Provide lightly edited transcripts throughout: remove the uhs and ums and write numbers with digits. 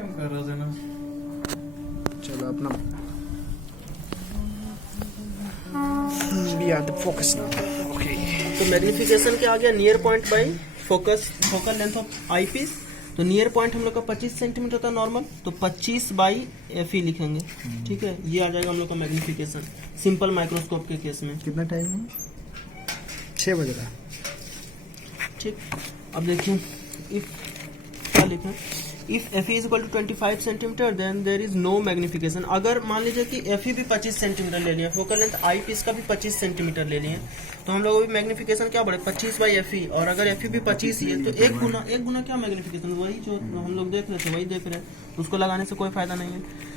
कर रहा था ना। चलो अपना फोकस ना। ओके, तो मैग्निफिकेशन क्या आ गया, near point by focus, focal length of eyepiece. तो नियर पॉइंट हम लोग का 25 सेंटीमीटर था नॉर्मल, तो 25 बाई एफ ई लिखेंगे। ठीक है, ये आ जाएगा हम लोग का मैग्निफिकेशन सिंपल माइक्रोस्कोप के केस में। कितना टाइम है? 6 बज रहा। ठीक, अब देखिए इफ क्या लिखा, if F is equal to 25 centimetre then there is no magnification. अगर मान लीजिए कि एफ भी 25 सेंटीमीटर ले लिया, फोकल लेंथ आई पीस का भी 25 सेंटीमीटर ले लिए, तो हम लोग अभी मैग्निफिकेशन क्या बढ़े 25 बाई एफ ई। और अगर एफ भी 25 ही है तो एक गुना क्या मैग्निफिकेशन, वही जो हम लोग देख रहे थे वही देख रहे हैं, उसको लगाने से कोई फायदा नहीं है।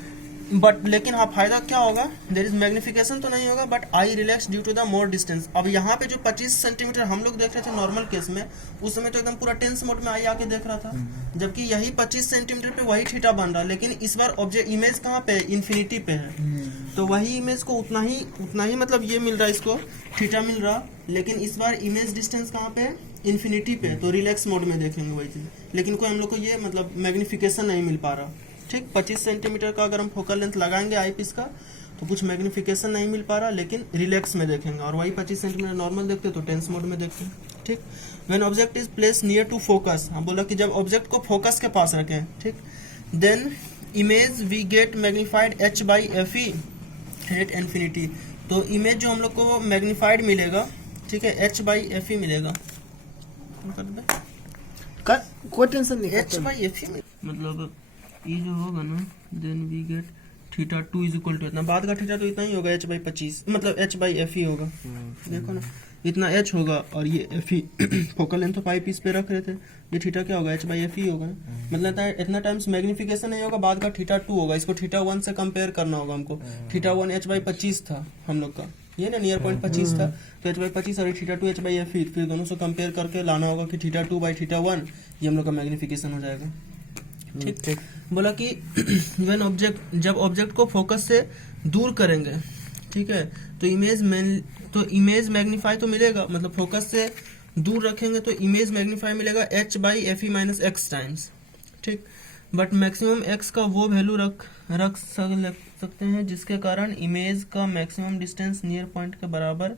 बट लेकिन हाँ फायदा क्या होगा, देर इज मैग्निफिकेशन तो नहीं होगा but eye relax due to the more distance. अब यहाँ पे जो 25 सेंटीमीटर हम लोग देख रहे थे नॉर्मल केस में, उस समय तो एकदम पूरा टेंस मोड में आई आके देख रहा था, जबकि यही 25 सेंटीमीटर पे वही थीटा बन रहा है, लेकिन इस बार ऑब्जेक्ट इमेज कहाँ पे है, इन्फिनिटी पे है। तो वही इमेज को उतना ही मतलब ये मिल रहा है, इसको थीटा मिल रहा, लेकिन इस बार इमेज डिस्टेंस कहाँ पे है, इन्फिनिटी पे। तो रिलैक्स मोड में देखेंगे वही चीज, लेकिन कोई हम लोग को ये मतलब मैग्निफिकेशन नहीं मिल पा रहा। ठीक, 25 सेंटीमीटर का अगर हम फोकल लेंथ लगाएंगे आई पीस का तो कुछ मैग्निफिकेशन नहीं मिल पा रहा, लेकिन रिलैक्स में देखेंगे। और वही 25 सेंटीमीटर नॉर्मल देखते तो टेंस मोड में देखते। ठीक, when object is place near to focus, हम बोला कि जब ऑब्जेक्ट को फोकस के पास रखें, ठीक, then image we get magnified H by F E at infinity. तो इमेज जो हम लोग को मैग्निफाइड मिलेगा, ठीक है, एच बाई एफ ई मिलेगा। कोई टेंशन नहीं, एच बाई एफ ई मतलब ये जो होगा ना, then we get theta 2 is equal to इतना, बाद का थीटा तो इतना ही होगा, एच बाई 25 मतलब एच बाई एफ ई होगा। देखो ना, इतना एच होगा और ये F E focal length of eyepiece पे रख रहे थे, ये थीटा क्या होगा, एच बाई एफ ई होगा। मतलब इतना टाइम्स मैग्निफिकेशन नहीं होगा, बाद का थीटा 2 होगा, इसको थीटा 1 से कंपेयर करना होगा हमको। थीटा 1 एच बाई 25 था हम लोग का, ये ना नियर पॉइंट 25 था, तो एच बाई 25 और थीटा 2 एच बाई एफ ई, फिर दोनों से कंपेयर करके लाना होगा कि थीटा 2 बाई थीटा 1, ये हम लोग का मैग्निफिकेशन हो जाएगा। ठीक, बोला कि व्हेन ऑब्जेक्ट, जब ऑब्जेक्ट को फोकस से दूर करेंगे, ठीक है, तो इमेज मैग्नीफाई तो मिलेगा, मतलब फोकस से दूर रखेंगे तो इमेज मैग्नीफाई मिलेगा H by F E minus x times. ठीक, बट मैक्सिमम एक्स का वो वैल्यू रख सकते हैं जिसके कारण इमेज का मैक्सिमम डिस्टेंस नियर पॉइंट के बराबर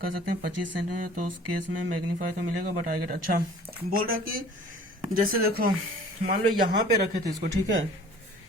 कर सकते हैं 25 सेंटीमीटर। तो उस केस में मैग्नीफाई तो मिलेगा बट आई गेट, अच्छा बोल रहा है कि जैसे देखो मान लो यहाँ पे रखे थे इसको, ठीक है,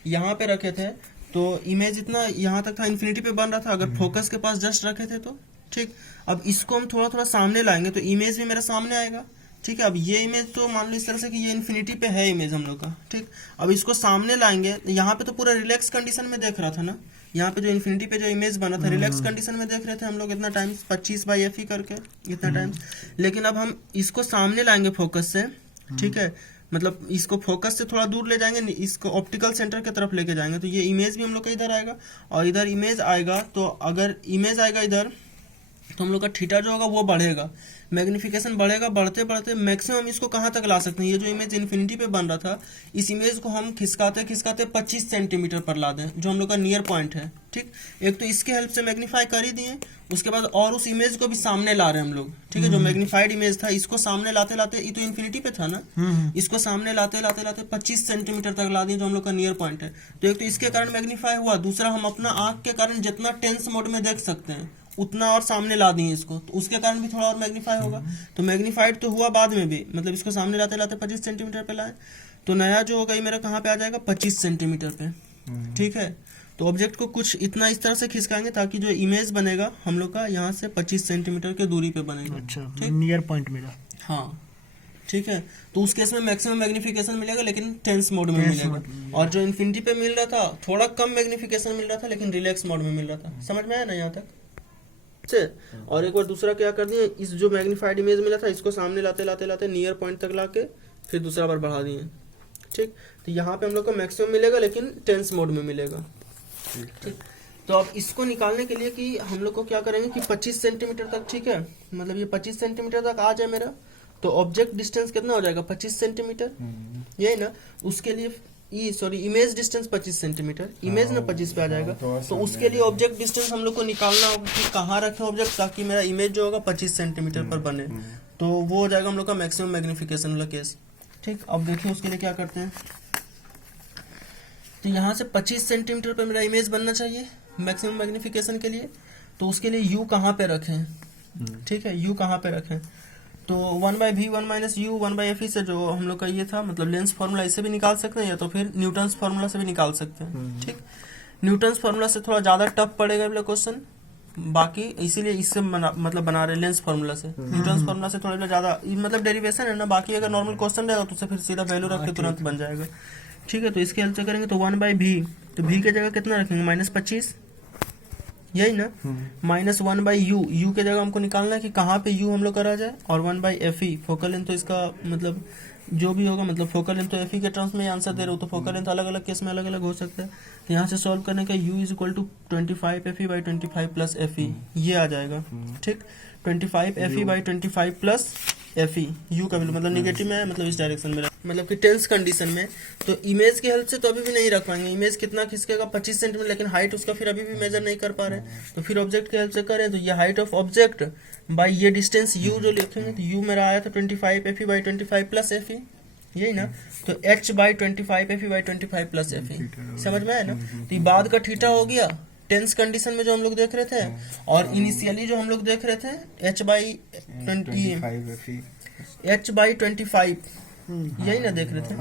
यहाँ पे रखे थे तो इमेज इतना यहाँ तक था, इन्फिनिटी पे बन रहा था, अगर फोकस के पास जस्ट रखे थे तो ठीक। अब इसको हम थोड़ा थोड़ा सामने लाएंगे तो इमेज भी मेरा सामने आएगा। ठीक है, अब ये इमेज तो मान लो इस तरह से कि ये इन्फिनिटी पे है इमेज हम लोग का। ठीक, अब इसको सामने लाएंगे, यहाँ पे तो पूरा रिलैक्स कंडीशन में देख रहा था ना, यहाँ पे जो इन्फिनिटी पे जो इमेज बना था रिलैक्स कंडीशन में देख रहे थे हम लोग इतना टाइम्स 25 बाई एफ ई करके इतना टाइम्स। लेकिन अब हम इसको सामने लाएंगे फोकस से, ठीक है, मतलब इसको फोकस से थोड़ा दूर ले जाएंगे, इसको ऑप्टिकल सेंटर की तरफ लेके जाएंगे, तो ये इमेज भी हम लोग का इधर आएगा और इधर इमेज आएगा। तो अगर इमेज आएगा इधर तो हम लोग का थीटा जो होगा वो बढ़ेगा, मैग्निफिकेशन बढ़ेगा, बढ़ते बढ़ते मैक्सिमम इसको कहाँ तक ला सकते हैं, ये जो इमेज इन्फिनिटी पे बन रहा था इस इमेज को हम खिसकाते खिसकाते 25 सेंटीमीटर पर ला दें, जो हम लोग का नियर पॉइंट है। ठीक, एक तो इसके हेल्प से मैग्नीफाई कर ही दिए, उसके बाद और उस इमेज को भी सामने ला रहे हैं हम लोग। ठीक है, जो मैग्नीफाइड इमेज था इसको सामने लाते लाते, ये तो इन्फिनिटी पे था ना, इसको सामने लाते लाते लाते 25 सेंटीमीटर तक ला दिए, जो हम लोग का नियर पॉइंट है। तो एक तो इसके कारण मैग्नीफाई हुआ, दूसरा हम अपना आंख के कारण जितना टेंस मोड में देख सकते हैं उतना और सामने ला दिए इसको, तो उसके कारण भी थोड़ा और मैग्नीफाई होगा। तो मैग्नीफाइड तो हुआ बाद में भी, मतलब इसको सामने लाते लाते 25 सेंटीमीटर पे लाए, तो नया जो होगा ये मेरा कहाँ पे आ जाएगा 25 सेंटीमीटर पे। ठीक है, तो ऑब्जेक्ट को कुछ इतना इस तरह से खिसकाएंगे ताकि जो इमेज बनेगा हम लोग का यहाँ से 25 सेंटीमीटर के दूरी पे बनेगा। अच्छा, ठीक, नियर पॉइंट मेरा। हाँ ठीक है, तो उस केस में मैक्सिमम मैग्निफिकेशन मिलेगा लेकिन टेंस मोड में मिलेगा, और जो इन्फिनिटी पे मिल रहा था थोड़ा कम मैग्निफिकेशन मिल रहा था लेकिन रिलैक्स मोड में मिल रहा था। समझ में आया ना यहाँ तक से? और एक बार दूसरा क्या कर दिए, इस जो मैग्नीफाइड इमेज मिला था इसको सामने लाते लाते लाते नियर पॉइंट तक लाके फिर दूसरा बार बढ़ा दिए। ठीक, तो यहाँ पे हम लोग को मैक्सिमम मिलेगा लेकिन टेंस मोड में मिलेगा। ठीक, तो अब इसको निकालने के लिए कि हम लोग को क्या करेंगे कि 25 सेंटीमीटर तक, ठीक है, मतलब ये 25 सेंटीमीटर तक आ जाए मेरा, तो ऑब्जेक्ट डिस्टेंस कितना हो जाएगा 25 सेंटीमीटर, यही ना। उसके लिए इमेज डिस्टेंस 25 सेंटीमीटर, इमेज ना 25 पे आ जाएगा, तो उसके लिए ऑब्जेक्ट डिस्टेंस हम लोग को निकालना होगा कि कहाँ रखे ऑब्जेक्ट ताकि मेरा इमेज जो होगा 25 सेंटीमीटर पर बने, तो वो हो जाएगा हम लोग का मैक्सिमम मैग्निफिकेशन वाला केस। ठीक, अब देखिए उसके लिए क्या करते हैं, तो यहाँ से 25 सेंटीमीटर पे मेरा इमेज बनना चाहिए मैक्सिमम मैग्निफिकेशन के लिए। तो उसके लिए यू कहाँ पे रखें, ठीक है, यू कहाँ पे रखें, तो 1/v 1 - u 1/fe से जो हम लोग का ये था, मतलब लेंस फार्मूला इससे भी निकाल सकते हैं या तो फिर न्यूटन्स फार्मूला से भी निकाल सकते हैं। ठीक, न्यूटन्स फार्मूला से थोड़ा ज़्यादा टफ पड़ेगा ये क्वेश्चन, बाकी इसीलिए इससे मतलब बना रहे लेंस फार्मूला से। न्यूटन्स फार्मूला से थोड़ा ज़्यादा मतलब डेरिवेशन है ना, बाकी अगर नॉर्मल क्वेश्चन रहेगा तो उससे फिर सीधा वैल्यू रख के तुरंत बन जाएगा। ठीक है, तो इसके हेल्प से करेंगे तो 1/v, तो v के जगह कितना रखेंगे -25, यही ना, -1/u, u के जगह हमको निकालना है कि कहाँ पे u हम लोग करा जाए, और 1/fe फोकल लेंथ, तो इसका मतलब जो भी होगा, मतलब फोकल लेंथ तो fe के टर्म्स में आंसर दे रहे हो, तो फोकल लेंथ अलग अलग केस में अलग अलग हो सकता है। तो यहाँ से सॉल्व करने का u = 25fe/25 + fe, ये आ जाएगा। ठीक, 25fe/25 + fe, u का वैल्यू मतलब निगेटिव में है, मतलब इस डायरेक्शन में, मतलब कि टेंस कंडीशन में। तो इमेज की हेल्प से तो अभी भी नहीं रख पाएंगे, इमेज कितना खिसकेगा 25 सेंटीमीटर, लेकिन हाइट उसका फिर अभी भी मेजर नहीं कर पा रहे। तो फिर ऑब्जेक्ट की हेल्प से करें तो ये हाइट ऑफ ऑब्जेक्ट बाय ये डिस्टेंस u जो लिखेंगे, तो u मेरा आया था 25fe/25 + fe, यही ना, तो h/25fe/25 + fe, समझ में आया ना। तो ये बाद का थीटा हो गया टेंस कंडीशन में जो हम लोग देख रहे थे, और इनिशियली जो हम लोग देख रहे थे h/25, यही ना देख रहे थे।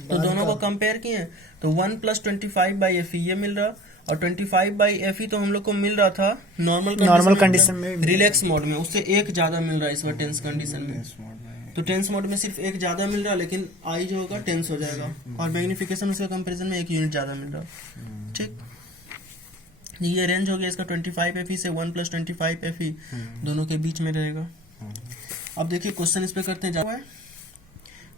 तो दोनों को कंपेयर किए तो 1 + 25/fe ये मिल रहा, और 25/fe तो हम लोग को मिल रहा था नॉर्मल कंडीशन में, रिलैक्स मोड में, उससे एक ज्यादा मिल रहा है इस बार टेंस कंडीशन में। तो टेंस मोड में सिर्फ एक ज्यादा मिल रहा है, लेकिन आई जो होगा टेंस हो जाएगा, और मैग्निफिकेशन उसके कंपेरिजन में 1 यूनिट ज्यादा मिल रहा है। ठीक, ये रेंज हो गया इसका 25fe से 1 + 25fe दोनों के बीच में रहेगा। अब देखिए क्वेश्चन इस पे करते हैं,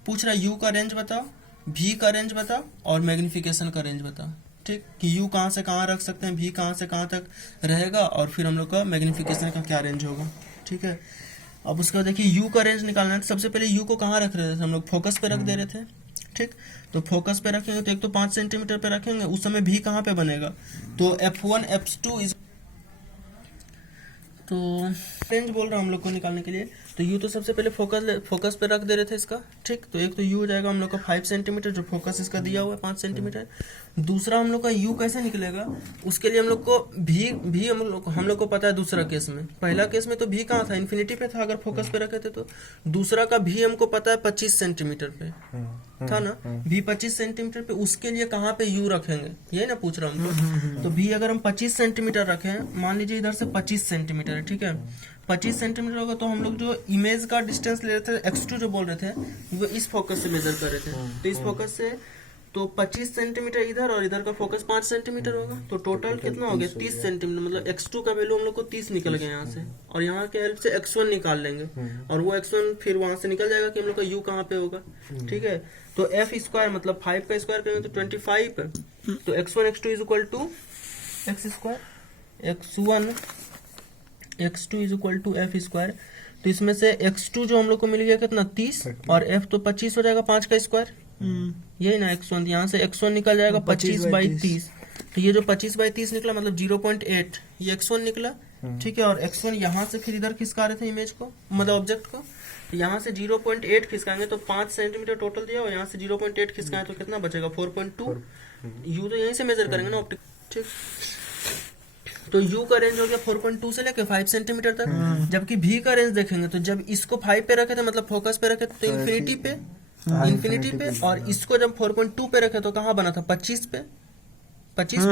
पूछ रहा है u का रेंज बताओ, v का रेंज बताओ, और मैग्निफिकेशन का रेंज बताओ। ठीक, कि u कहाँ से कहाँ रख सकते हैं, v कहाँ से कहाँ तक रहेगा, और फिर हम लोग का मैग्निफिकेशन का क्या रेंज होगा। ठीक है, अब उसका देखिए u का रेंज निकालना है। तो सबसे पहले u को कहाँ रख रहे थे हम लोग, फोकस पे रख दे रहे थे। ठीक, तो फोकस पे रखेंगे तो एक तो 5 सेंटीमीटर पे रखेंगे, उस समय v कहाँ पे बनेगा, तो f1 f2 इज, तो रेंज बोल रहा हूँ हम लोग को निकालने के लिए। तो u तो सबसे पहले फोकस पे रख दे रहे थे इसका। ठीक, तो एक तो u हो जाएगा हम लोग का 5 सेंटीमीटर, जो फोकस इसका दिया हुआ है 5 सेंटीमीटर। दूसरा हम लोग का u कैसे निकलेगा, उसके लिए हम लोग को भी हम लोग को पता है दूसरा केस में। पहला केस में तो v कहाँ था, इन्फिनिटी पे था अगर फोकस पे रखे थे, तो दूसरा का v हमको पता है 25 सेंटीमीटर पे था ना, v 25 सेंटीमीटर पे, उसके लिए कहाँ पे u रखेंगे, यही ना पूछ रहा हूँ। तो v अगर हम 25 सेंटीमीटर रखें, मान लीजिए इधर से 25 सेंटीमीटर है, ठीक है, 25 सेंटीमीटर होगा, तो हम लोग जो इमेज का डिस्टेंस ले रहे थे x2 जो बोल रहे थे, वो इस फोकस से मेजर कर रहे थे। तो इस फोकस से तो 25 सेंटीमीटर इधर, और इधर का फोकस 5 सेंटीमीटर होगा, तो टोटल कितना हो गया 30 सेंटीमीटर, मतलब x2 का वैल्यू हम लोग को 30 निकल गया यहाँ से, और यहाँ के हेल्प से x1 निकाल लेंगे, और वो x1 फिर वहां से निकल जाएगा कि हम लोग का u कहाँ पे होगा। ठीक है, तो f² मतलब 5 का स्क्वायर करेंगे तो 25, तो x1 x2 = x2 = f²। तो इसमें से x2 जो हम लोग को मिल गया कितना 30, और f तो 25 हो जाएगा 5 का स्क्वायर, यही ना x1, यहाँ से x1 निकल जाएगा 25/30। तो ये जो 25/30 निकला मतलब 0.8 ये x1 निकला। ठीक है, और x1 यहाँ से फिर इधर खिसका रहे थे इमेज को, मतलब ऑब्जेक्ट को, तो यहाँ से 0.8 खिसकाएंगे तो 5 सेंटीमीटर टोटल दिया, और यहाँ से 0.8 खिसकाएं तो कितना बचेगा 4.2। u तो यहीं से मेजर करेंगे ना ऑप्टिक। ठीक, तो u का रेंज हो गया 4.2 से लेके 5 सेंटीमीटर तक, जबकि v का रेंज देखेंगे तो जब इसको 5 पे रखे थे, मतलब फोकस पे रखे थे, तो इन्फिनिटी पे, और इसको जब 4.2 पे रखे तो कहाँ बना था 25 पे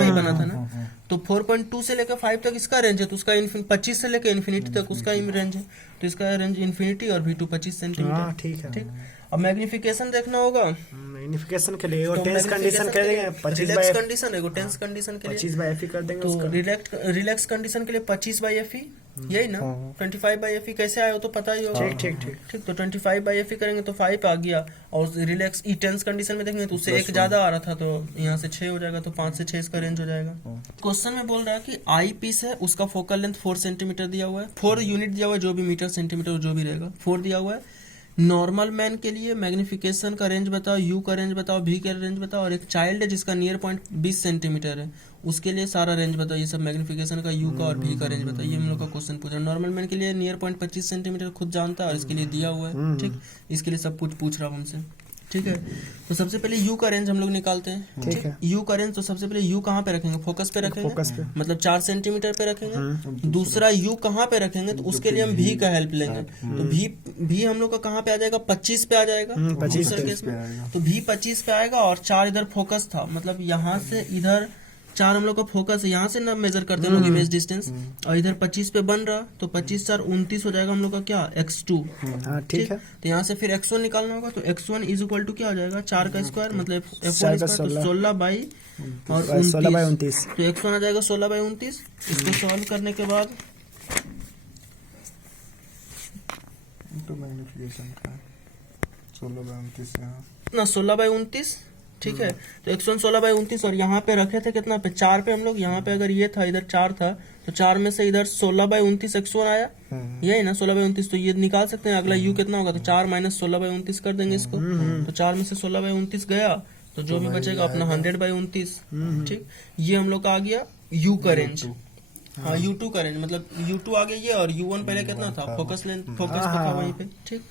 ही बना था ना। तो 4.2 से लेकर 5 तक इसका रेंज है, तो उसका 25 से लेकर इन्फिनिटी तक उसका रेंज है, तो इसका रेंज इन्फिनिटी और v2 25 सेंटीमीटर। ठीक है, ठीक। अब मैग्निफिकेशन देखना होगा, मैग्निफिकेशन के लिए टेंस कंडीशन कर देंगे, 25 कंडीशन है, टेंस कंडीशन के लिए 25/fe कर देंगे, तो रिलैक्स कंडीशन के लिए 25/fe, यही ना। 25/fe कैसे आया हो तो पता ही होगा। ठीक, तो 25/fe करेंगे तो 5 आ गया, और रिलैक्स टेंस कंडीशन में देखेंगे तो उससे एक ज्यादा आ रहा था, तो यहाँ से 6 हो जाएगा, तो 5 से 6 इसका रेंज हो जाएगा। क्वेश्चन में बोल रहा है कि आई पीस है, उसका फोकल लेंथ 4 सेंटीमीटर दिया हुआ है, 4 यूनिट दिया हुआ है, जो भी मीटर सेंटीमीटर जो भी रहेगा 4 दिया हुआ है। नॉर्मल मैन के लिए मैग्निफिकेशन का रेंज बताओ, यू का रेंज बताओ, भी का रेंज बताओ, और एक चाइल्ड है जिसका नियर पॉइंट 20 सेंटीमीटर है, उसके लिए सारा रेंज बताओ। ये सब मैग्निफिकेशन का यू का और भी का रेंज बताओ, ये हम लोग का क्वेश्चन पूछ रहा है। नॉर्मल मैन के लिए नियर पॉइंट 25 सेंटीमीटर खुद जानता है, और इसके लिए दिया हुआ है। ठीक, इसके लिए सब कुछ पूछ रहा हूँ हमसे। ठीक है। तो सबसे पहले यू का रेंज हम लोग निकालते हैं। ठीक है। यू का रेंज, तो सबसे पहले यू कहाँ पे रखेंगे? फोकस पे रखेंगे, फोकस पे। मतलब 4 सेंटीमीटर पे रखेंगे। दूसरा यू कहाँ पे रखेंगे? तो उसके लिए हम भी का हेल्प लेंगे। तो भी हम लोग का कहाँ पे आ जाएगा? 25 पे आ जाएगा। 25 दूसरे केस में तो भी 25 पे आएगा, और 4 इधर फोकस था, मतलब यहाँ से इधर 4 हम लोग का फोकस है, यहाँ से ना मेजर करते हैं लोग इमेज डिस्टेंस, और इधर 25 पे बन रहा, तो 25 4 29 हो जाएगा हम लोग का क्या? x2। हाँ ठीक है। तो यहाँ से फिर x1 निकालना होगा, तो x1 इज इक्वल टू क्या हो जाएगा? 4 का स्क्वायर मतलब f1 स्क्वायर, तो 16 बाई और 29, तो x1 आ जाएगा 16 बाई 29। इसको सॉल्व करने के बाद ना 16 बाई 29, ठीक है। तो x1 16 बाई 29, और यहाँ पे रखे थे कितना पे? 4 पे हम लोग। यहाँ पे अगर ये था, इधर 4 था, तो 4 में से इधर 16 बाई 29 x1 आया, यही ना 16 बाई 29। तो ये निकाल सकते हैं, अगला u कितना होगा? तो 4 माइनस 16 बाई 29 कर देंगे इसको। तो 4 में से 16 बाई 29 गया, तो जो भी बचेगा अपना 100 बाई 29, ठीक। ये हम लोग का आ गया u का रेंज। हाँ, u2 का रेंज, मतलब u2 आ गया ये, और u1 पहले कितना था? फोकस लेंथ, फोकस पे था वहीं पे, ठीक।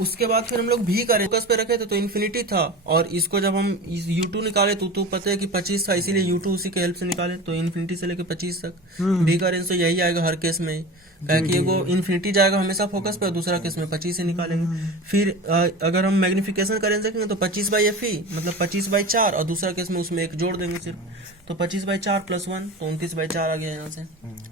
उसके बाद फिर हम लोग भी करें, फोकस पे रखे थे तो इन्फिनिटी था, और इसको जब हम u2 निकाले तो पता है कि 25 था, इसीलिए u2 उसी के हेल्प से निकाले, तो इन्फिनिटी से लेके 25 तक भी का रेंज तो यही आएगा हर केस में, कि वो इन्फिनिटी जाएगा हमेशा फोकस पे, और दूसरा केस में 25 से निकालेंगे। फिर अगर हम मैग्निफिकेशन करें देखेंगे तो 25 बाई एफ मतलब 25 बाई 4, और दूसरा केस में उसमें एक जोड़ देंगे सिर्फ, तो 25 बाई 4 प्लस 1, तो 29 बाई 4 आ गया यहाँ से,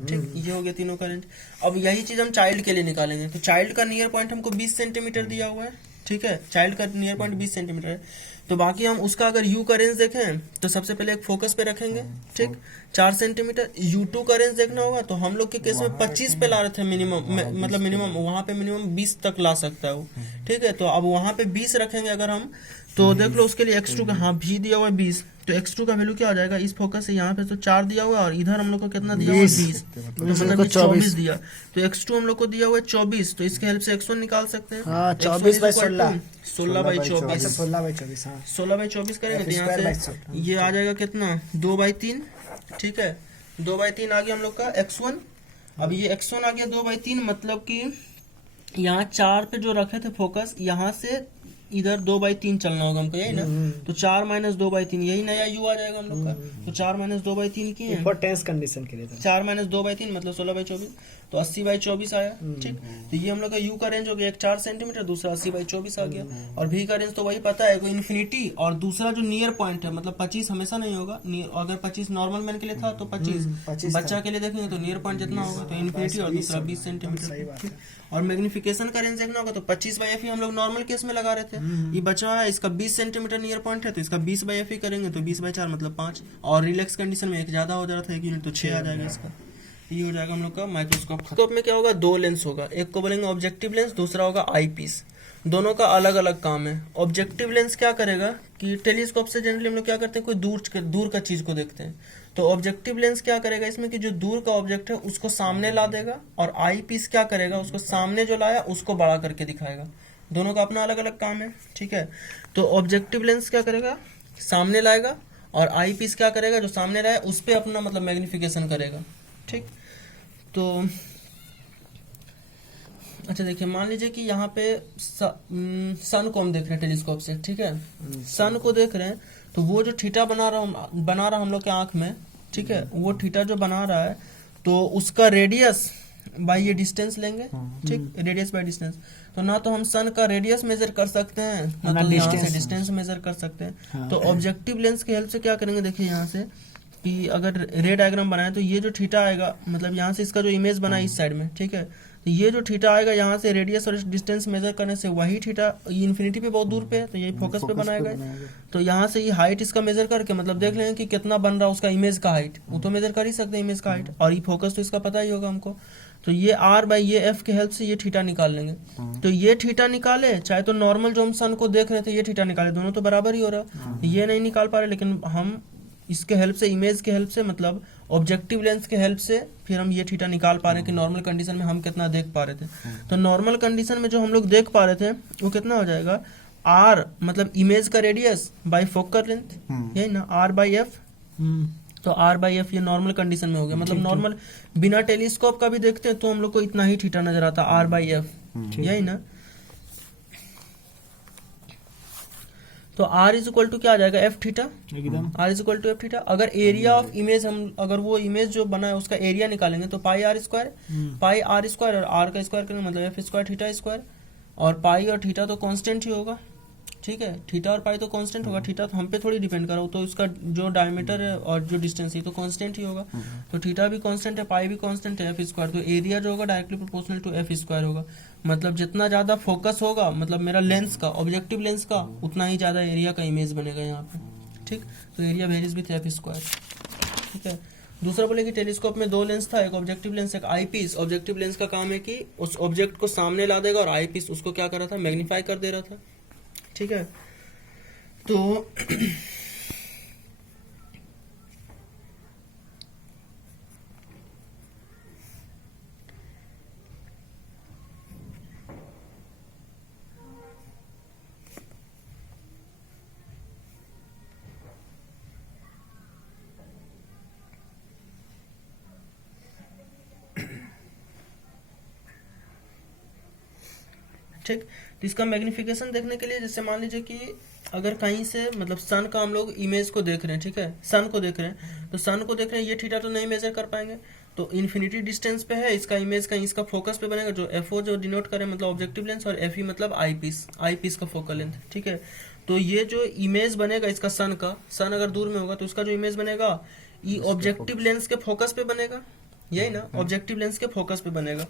ठीक। ये हो गया तीनों का रेंज। अब यही चीज हम चाइल्ड के लिए निकालेंगे, तो चाइल्ड का नियर पॉइंट हमको 20 सेंटीमीटर दिया हुआ है, ठीक है। चाइल्ड का नियर पॉइंट 20 सेंटीमीटर है। तो बाकी हम उसका अगर u का रेंज देखें तो सबसे पहले एक फोकस पे रखेंगे, ठीक, 4 सेंटीमीटर। u2 का रेंज देखना होगा, तो हम लोग के केस में 25 पे ला रहे थे मिनिमम, मतलब मिनिमम वहां पे मिनिमम 20 तक ला सकता है वो, ठीक है। तो अब वहां पे 20 रखेंगे अगर हम, तो देख लो उसके लिए x2 का, हाँ भी दिया हुआ है 20, तो x2 का वैल्यू क्या हो जाएगा? इस फोकस से यहाँ पे तो 4 दिया हुआ है, और इधर हम लोग को कितना दिया हुआ है? 20, तो मतलब 24 दिया, तो x2 हम लोग को दिया हुआ है 24, तो इसके हेल्प से x1 निकाल सकते हैं। हाँ, 24 बाई 16, 16 बाई 24, 16 बाई 24, हाँ 16 बाई 24 करेंगे तो यहाँ से ये आ जाएगा कितना? 2 बाई 3, ठीक है। 2 बाई 3 आ गया हम लोग का x1। अब ये x1 आ गया 2 बाई 3, मतलब कि यहाँ 4 पे जो रखे थे फोकस, यहाँ से इधर 2 बाई 3 चलना होगा हमको, यही ना। तो 4 माइनस 2 बाई 3, यही नया u आ जाएगा हम लोग का। तो 4 माइनस 2 बाई 3 की है, फॉर टेंस कंडीशन के लिए 4 माइनस 2 बाई 3 मतलब 16 बाई 24, तो 80 बाई 24 आया, ठीक। तो ये हम लोग का u का रेंज हो गया, एक 4 सेंटीमीटर, दूसरा 80 बाई 24 आ गया। और v का रेंज तो वही पता है, कोई इन्फिनिटी, और दूसरा जो नियर पॉइंट है, मतलब 25 हमेशा नहीं होगा, अगर 25 नॉर्मल मैन के लिए था तो 25 बच्चा के लिए देखेंगे तो नियर पॉइंट जितना होगा तो इन्फिनिटी, और दूसरा 20 सेंटीमीटर। और मैग्निफिकेशन का रेंज देखना होगा, तो 25 बाई एफ हम लोग नॉर्मल केस में लगा रहे थे, ये बचा है, इसका 20 सेंटीमीटर नियर पॉइंट है, तो इसका 20 बाई एफ करेंगे तो 20 बाई 4 मतलब 5, और रिलैक्स कंडीशन में एक ज्यादा हो जा रहा था 1 यूनिट, तो 6 आ जाएगा इसका। ये हो जाएगा हम लोग का माइक्रोस्कोप। स्कोप में क्या होगा? 2 लेंस होगा, एक को बोलेंगे ऑब्जेक्टिव लेंस, दूसरा होगा आई पीस। दोनों का अलग अलग काम है। ऑब्जेक्टिव लेंस क्या करेगा कि टेलीस्कोप से जनरली हम लोग क्या करते हैं, कोई दूर का चीज को देखते हैं, तो ऑब्जेक्टिव लेंस क्या करेगा इसमें कि जो दूर का ऑब्जेक्ट है उसको सामने ला देगा, और आई पीस क्या करेगा, उसको सामने जो लाया उसको बड़ा करके दिखाएगा। दोनों का अपना अलग अलग काम है, ठीक है। तो ऑब्जेक्टिव लेंस क्या करेगा? सामने लाएगा, और आई पीस क्या करेगा? जो सामने लाया उस पर अपना मतलब मैग्निफिकेशन करेगा, ठीक। तो अच्छा देखिए, मान लीजिए कि यहाँ पे सन को हम देख रहे हैं टेलीस्कोप से, ठीक है। सन को देख रहे हैं, तो वो जो थीटा बना रहा हम लोग के आंख में, ठीक है, वो थीटा जो बना रहा है, तो उसका रेडियस बाई ये डिस्टेंस लेंगे, ठीक, रेडियस बाई डिस्टेंस। तो ना तो हम सन का रेडियस मेजर कर सकते हैं, ना तो यहाँ से डिस्टेंस मेजर कर सकते हैं। तो ऑब्जेक्टिव लेंस की हेल्प से क्या करेंगे, देखिए यहाँ से कि अगर रे डायग्राम बनाए तो ये जो थीटा आएगा, मतलब यहाँ से इसका जो इमेज बना इस साइड में, ठीक है, तो ये जो थीटा आएगा यहाँ से रेडियस और डिस्टेंस मेजर करने से वही थीटा इन्फिनिटी पे बहुत दूर पे है, तो ये फोकस पे बनाएगा। तो यहाँ से ये हाइट इसका मेजर करके मतलब देख लेंगे कि कितना बन रहा है उसका इमेज का हाइट, वो तो मेजर कर ही सकते हैं इमेज का हाइट, और ये फोकस तो इसका पता ही होगा हमको। तो ये आर बाई ये एफ के हेल्प से ये थीटा निकाल लेंगे। तो ये थीटा निकाले, चाहे तो नॉर्मल जो हम सन को देख रहे थे ये थीटा निकाले, दोनों तो बराबर ही हो रहा, ये नहीं निकाल पा रहे, लेकिन हम इसके हेल्प से, इमेज के हेल्प से, मतलब ऑब्जेक्टिव लेंस के हेल्प से फिर हम ये थीटा निकाल पा रहे हैं कि नॉर्मल कंडीशन में हम कितना देख पा रहे थे। तो नॉर्मल कंडीशन में जो हम लोग देख पा रहे थे वो कितना हो जाएगा, आर मतलब इमेज का रेडियस बाई फोकल लेंथ, यही ना, आर बाई एफ। तो आर बाई एफ ये नॉर्मल कंडीशन में हो गया, मतलब नॉर्मल बिना टेलीस्कोप का भी देखते हैं तो हम लोग को इतना ही थीटा नजर आता, आर बाई एफ, यही ना। तो r इज इक्वल टू क्या आ जाएगा एफ थीटा, एकदम r is equal to F theta. अगर एरिया ऑफ इमेज हम अगर वो इमेज जो बना है उसका एरिया निकालेंगे तो pi R square, pi R square और आर का स्क्वायर करेंगे मतलब एफ स्क्वायर थीटा स्क्वायर, और पाई और थीटा तो कांस्टेंट ही होगा, ठीक है, थीटा और पाई तो कांस्टेंट होगा, थीटा तो हम पे थोड़ी डिपेंड कर रहा हो, तो इसका जो डायमीटर है और जो डिस्टेंस है तो कांस्टेंट ही होगा, तो थीटा भी कांस्टेंट है, पाई भी कांस्टेंट है, एफ स्क्वायर, तो एरिया जो होगा directly proportional to F square होगा। मतलब जितना ज्यादा फोकस होगा मतलब मेरा लेंस का, ऑब्जेक्टिव लेंस का, उतना ही ज्यादा एरिया का इमेज बनेगा यहाँ पे, ठीक। तो area varies with F square, ठीक है। दूसरा बोले कि टेलीस्कोप में दो लेंस था, एक ऑब्जेक्टिव लेंस एक आई पीस। ऑब्जेक्टिव लेंस का काम है कि उस ऑब्जेक्ट को सामने ला देगा और आई पीस उसको क्या कर रहा था, मैग्नीफाई कर दे रहा था, ठीक है। तो ठीक, तो इसका मैग्निफिकेशन देखने के लिए जैसे मान लीजिए कि अगर कहीं से मतलब सन का हम लोग इमेज को देख रहे हैं, ठीक है, सन को देख रहे हैं, तो सन को देख रहे हैं, ये थीटा तो नहीं मेजर कर पाएंगे, तो इन्फिनिटी डिस्टेंस पे है, इसका इमेज कहीं इसका फोकस पे बनेगा, जो एफओ जो डिनोट करे मतलब ऑब्जेक्टिव लेंस, और एफ ई मतलब आई पीस का फोकल लेंथ, ठीक है। तो ये जो इमेज बनेगा इसका सन का, सन अगर दूर में होगा तो उसका जो इमेज बनेगा ये ऑब्जेक्टिव लेंस के फोकस पे बनेगा, यही ना, ऑब्जेक्टिव लेंस के फोकस पे बनेगा।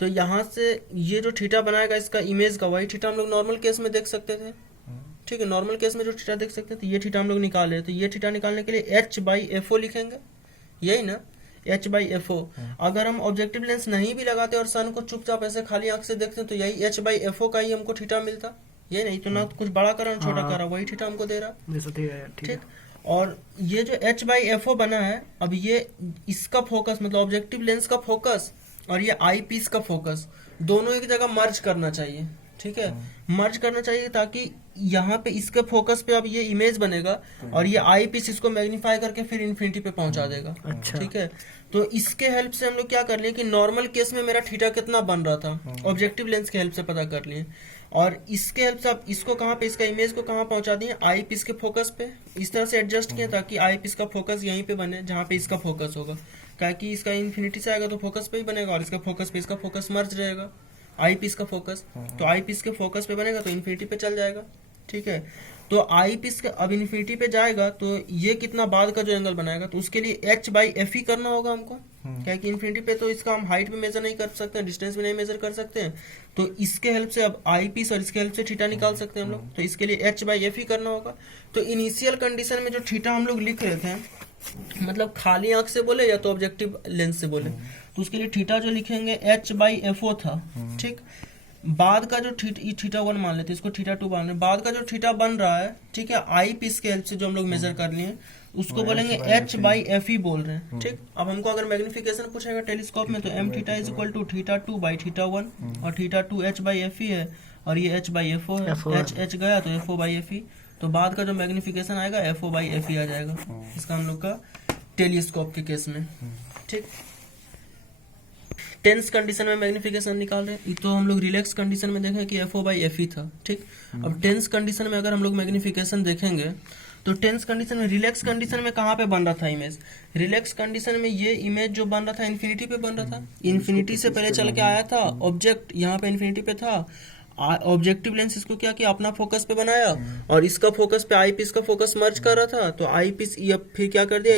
तो यहाँ से ये जो थीटा बनाएगा इसका इमेज का, वही थीटा हम लोग नॉर्मल केस में देख सकते थे, ठीक है, नॉर्मल केस में जो थीटा देख सकते थे, ये थीटा हम लोग निकाल रहे, तो ये थीटा निकालने के लिए एच बाई एफ ओ लिखेंगे, यही ना, एच बाई एफ ओ। अगर हम ऑब्जेक्टिव लेंस नहीं भी लगाते और सन को चुपचाप ऐसे खाली आंख से देखते तो यही एच बाई एफ ओ का ही हमको थीटा मिलता, यही नहीं, तो ना कुछ बड़ा करा ना छोटा करा, वही थीटा हमको दे रहा, ठीक। और ये जो एच बाई एफ ओ बना है, अब ये इसका फोकस मतलब ऑब्जेक्टिव लेंस का फोकस और ये आई पीस का फोकस दोनों एक जगह मर्ज करना चाहिए, ठीक है, मर्ज करना चाहिए, ताकि यहाँ पे इसके फोकस पे अब ये इमेज बनेगा और ये आई पीस इसको मैग्नीफाई करके फिर इन्फिनिटी पे पहुंचा देगा, अच्छा। ठीक है, तो इसके हेल्प से हम लोग क्या कर लिए कि नॉर्मल केस में मेरा थीटा कितना बन रहा था ऑब्जेक्टिव लेंस के हेल्प से पता कर लिए, और इसके हेल्प से आप इसको कहाँ पे, इसका इमेज को कहाँ पहुंचा दिए, आई पीस के फोकस पे, इस तरह से एडजस्ट किया ताकि आई पीस का फोकस यहीं पे बने जहाँ पे इसका फोकस होगा, क्या कि इसका इन्फिनिटी से आएगा तो फोकस पे ही बनेगा और इसका फोकस पे इसका फोकस मर्ज रहेगा, आई पीस का फोकस, तो आई पीस के फोकस पे बनेगा तो इन्फिनिटी पे चल जाएगा, ठीक है। तो आई पीस का अब इन्फिनिटी पे जाएगा तो ये कितना बाद का जो एंगल बनाएगा, तो उसके लिए एच बाई एफ ई करना होगा हमको, क्या कि इन्फिनिटी पे तो इसका हम हाइट भी मेजर नहीं कर सकते, डिस्टेंस भी नहीं मेजर कर सकते हैं, तो इसके हेल्प से अब आई पीस और इसके हेल्प से थीटा निकाल सकते हैं हम लोग, तो इसके लिए एच बाई एफ ई करना होगा। तो इनिशियल कंडीशन में जो थीटा हम लोग लिख रहे थे, मतलब खाली आंख से बोले या तो ऑब्जेक्टिव लेंस से बोले, तो उसके लिए थीटा जो लिखेंगे एच बाई एफ ओ था, ठीक। बाद का जो थीटा 1 मान लेते, इसको थीटा 2 मान लेते, बाद का जो थीटा बन रहा है, ठीक है, आई पीस के हेल्प से जो हम लोग मेजर कर लिए उसको बोलेंगे एच बाई एफ ई बोल रहे हैं, ठीक। अब हमको अगर मैग्निफिकेशन पूछेगा टेलीस्कोप में तो M theta is equal to theta 2 by theta 1 और theta 2 H by F E है और ये एच बाई एफ ओ है, एच गया तो F O by F E, तो बाद का जो मैग्निफिकेशन आएगा F O by F E आ जाएगा, इसका हम लोग का टेलीस्कोप के केस में, ठीक। टेंस कंडीशन में मैग्निफिकेशन निकाल रहे हैं, तो हम लोग रिलैक्स कंडीशन में देखें कि F O by F E था, ठीक। अब टेंस कंडीशन में अगर हम लोग मैग्निफिकेशन देखेंगे तो टेंस कंडीशन में, रिलैक्स कंडीशन में कहाँ पे बन रहा था इमेज, रिलैक्स कंडीशन में ये इमेज जो बन रहा था इन्फिनिटी पे बन रहा था, इन्फिनिटी से पहले चल के आया था ऑब्जेक्ट, यहाँ पे इन्फिनिटी पे था, ऑब्जेक्टिव लेंस इसको क्या किया अपना फोकस पे बनाया और इसका फोकस पे आई पीस का फोकस मर्ज कर रहा था, तो आई पीस फिर क्या कर दिया,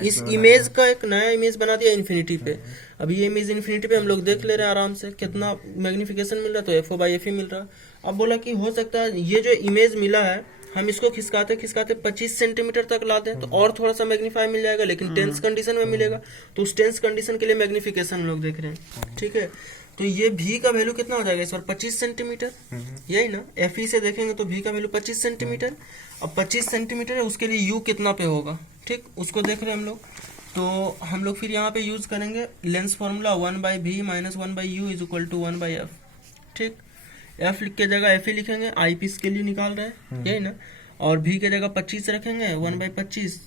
इस इमेज का एक नया इमेज बना दिया इन्फिनिटी पे। अब ये इमेज इन्फिनिटी पे हम लोग देख ले रहे हैं आराम से कितना मैग्निफिकेशन मिल रहा है, तो F O by F E मिल रहा। अब बोला कि हो सकता है ये जो इमेज मिला है हम इसको खिसकाते खिसकाते 25 सेंटीमीटर तक लाते हैं तो और थोड़ा सा मैग्नीफाई मिल जाएगा, लेकिन टेंस कंडीशन में मिलेगा, तो उस टेंस कंडीशन के लिए मैग्निफिकेशन हम लोग देख रहे हैं, ठीक है। तो ये भी का वैल्यू कितना हो जाएगा इस बार 25 सेंटीमीटर, यही ना, एफ ई से देखेंगे तो भी का वैल्यू 25 सेंटीमीटर। अब 25 सेंटीमीटर है उसके लिए यू कितना पे होगा, ठीक, उसको देख रहे हैं हम लोग, तो हम लोग फिर यहाँ पे यूज करेंगे लेंस फॉर्मूला 1 बाई भी minus 1 by u is equal to 1 by F, ठीक। एफ के जगह एफ ही लिखेंगे, आई पीस के लिए निकाल रहे हैं, यही ना, और भी के जगह 25 रखेंगे, 1 बाई 25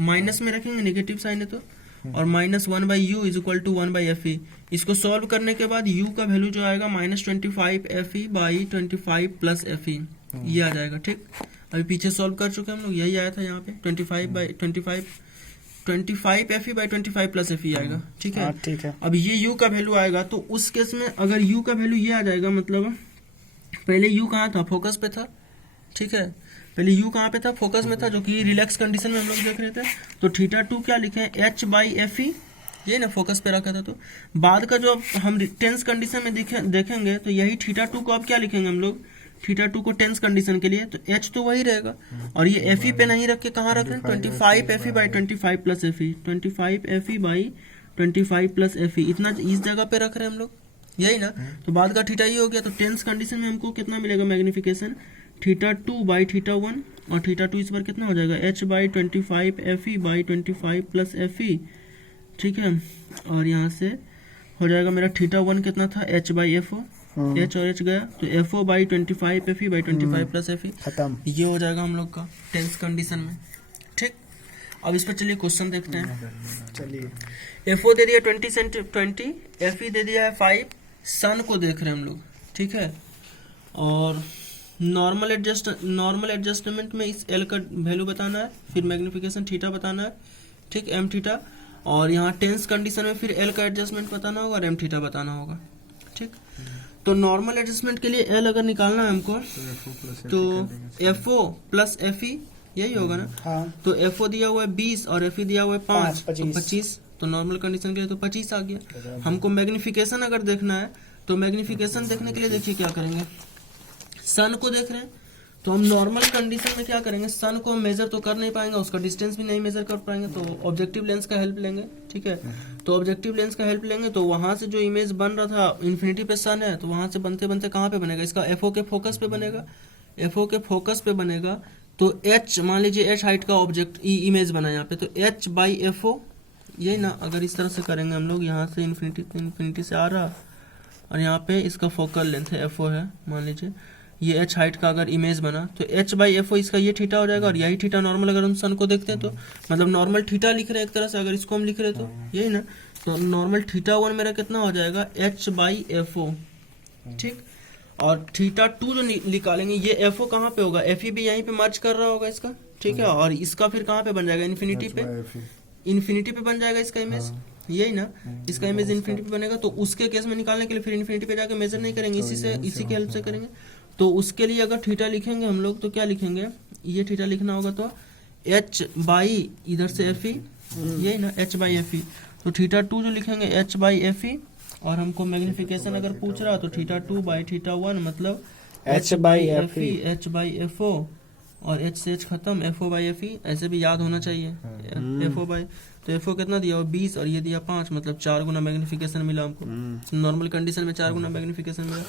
माइनस में रखेंगे, नेगेटिव साइन है तो, और minus 1 by u is equal to 1 by F E. इसको सॉल्व करने के बाद यू का वैल्यू जो आएगा minus 25 F E by 25 plus F ई, ये आ जाएगा, ठीक। अभी पीछे सॉल्व कर चुके हैं हम लोग, यही आया था यहाँ पे 25 F E by 25 plus F ई आएगा, ठीक है। हाँ ठीक है। अब ये u का वैल्यू आएगा तो उस केस में अगर u का वैल्यू ये आ जाएगा, मतलब पहले u कहाँ था, फोकस पे था, ठीक है। पहले u कहाँ पे था, फोकस में था, जो कि रिलैक्स कंडीशन में हम लोग देख रहे थे। तो थीटा 2 क्या लिखे हैं, h बाई एफ ई, ये ना फोकस पे रखा था। तो बाद का जो अब हम टेंस कंडीशन में देखेंगे तो यही थीटा 2 को अब क्या लिखेंगे हम लोग, थीटा 2 को टेंस कंडीशन के लिए, तो h तो वही रहेगा, और ये एफ ई पे नहीं रख के कहाँ रख रहे हैं, 25 F E by 25 plus F E, 25 F E by 25 plus F ई, इतना इस जगह पे रख रहे हैं हम लोग, यही ना। तो बाद का थीटा ये हो गया। तो टेंस कंडीशन में हमको कितना मिलेगा मैग्निफिकेशन, थीटा 2 बाई थीटा 1, और थीटा 2 इस बार कितना हो जाएगा, h by 25 F E by 25 plus F ई, ठीक है। और यहाँ से हो जाएगा मेरा थीटा 1 कितना था, h by F O, h और h गया, तो F O by 25 F E by 25 plus F E, खत्म। ये हो जाएगा हम लोग का टेंस कंडीशन में, ठीक। अब इस पर चलिए क्वेश्चन देखते हैं। चलिए, एफ ओ दे दिया 20 एफ ई दे दिया है 5, सन को देख रहे हैं हम लोग, ठीक है। और नॉर्मल एडजस्टमेंट में इस एल का वैल्यू बताना है, फिर मैग्निफिकेशन थीटा बताना है, ठीक, एम थीटा। और यहाँ टेंस कंडीशन में फिर एल का एडजस्टमेंट बताना होगा और एम थीटा बताना होगा, ठीक। तो नॉर्मल एडजस्टमेंट के लिए एल अगर निकालना है हमको तो F O plus F E, यही होगा ना। हाँ तो एफ ओ दिया हुआ है 20 और एफ ई दिया हुआ है 5, तो 25। 25, तो नॉर्मल कंडीशन के लिए तो 25 आ गया। हमको मैग्निफिकेशन अगर देखना है तो मैग्निफिकेशन देखने के लिए देखिए क्या करेंगे, सन को देख रहे हैं तो हम नॉर्मल कंडीशन में क्या करेंगे, सन को हम मेजर तो कर नहीं पाएंगे, उसका डिस्टेंस भी नहीं मेजर कर पाएंगे, तो ऑब्जेक्टिव लेंस का हेल्प लेंगे, ठीक है। तो ऑब्जेक्टिव लेंस का हेल्प लेंगे तो वहां से जो इमेज बन रहा था इन्फिनिटी पे सन है, तो वहां से बनते बनते कहाँ पे बनेगा, इसका एफओ के फोकस पे बनेगा, एफओ के फोकस पे बनेगा। तो एच मान लीजिए एच हाइट का ऑब्जेक्ट इमेज बना यहाँ पे, तो एच बाई एफओ, यही ना। अगर इस तरह से करेंगे हम लोग, यहाँ से इन्फिनिटी से आ रहा और यहाँ पे इसका फोकल लेंथ है एफओ है, मान लीजिए ये एच हाइट का अगर इमेज बना तो एच बाई एफ ओ इसका ये थीटा हो जाएगा, और यही थीटा नॉर्मल अगर हम सन को देखते हैं तो मतलब नॉर्मल थीटा लिख रहे हैं एक तरह से, अगर इसको हम लिख रहे तो यही ना। तो नॉर्मल थीटा 1 मेरा कितना हो जाएगा, एच बाई एफ ओ, ठीक। और थीटा 2 जो निकालेंगे, ये एफ ओ कहाँ पे होगा, एफ ई भी यहीं पे मर्ज कर रहा होगा इसका, ठीक है। और इसका फिर कहाँ पे बन जाएगा, इन्फिनिटी पे बन जाएगा इसका इमेज, यही ना। इसका इमेज इन्फिनिटी पे बनेगा, तो उसके केस में निकालने के लिए फिर इन्फिनिटी पे जाके मेजर नहीं करेंगे, इसी के हेल्प से करेंगे। तो उसके लिए अगर थीटा लिखेंगे हम लोग तो क्या लिखेंगे, ये थीटा लिखना होगा तो h बाई इधर से एफ ई, यही ना, h बाई एफ ई। तो थीटा 2 जो लिखेंगे h बाई एफ ई, और हमको मैग्निफिकेशन अगर पूछ रहा तो थीटा 2 बाई थीटा 1 मतलब h by F E, h by F O, और h से h खत्म, F O by F E, ऐसे भी याद होना चाहिए, एफ ओ बाई। तो एफ ओ कितना दिया, 20 और ये दिया 5, मतलब 4 गुना मैग्निफिकेशन मिला हमको। नॉर्मल कंडीशन में 4 गुना मैग्निफिकेशन मिला।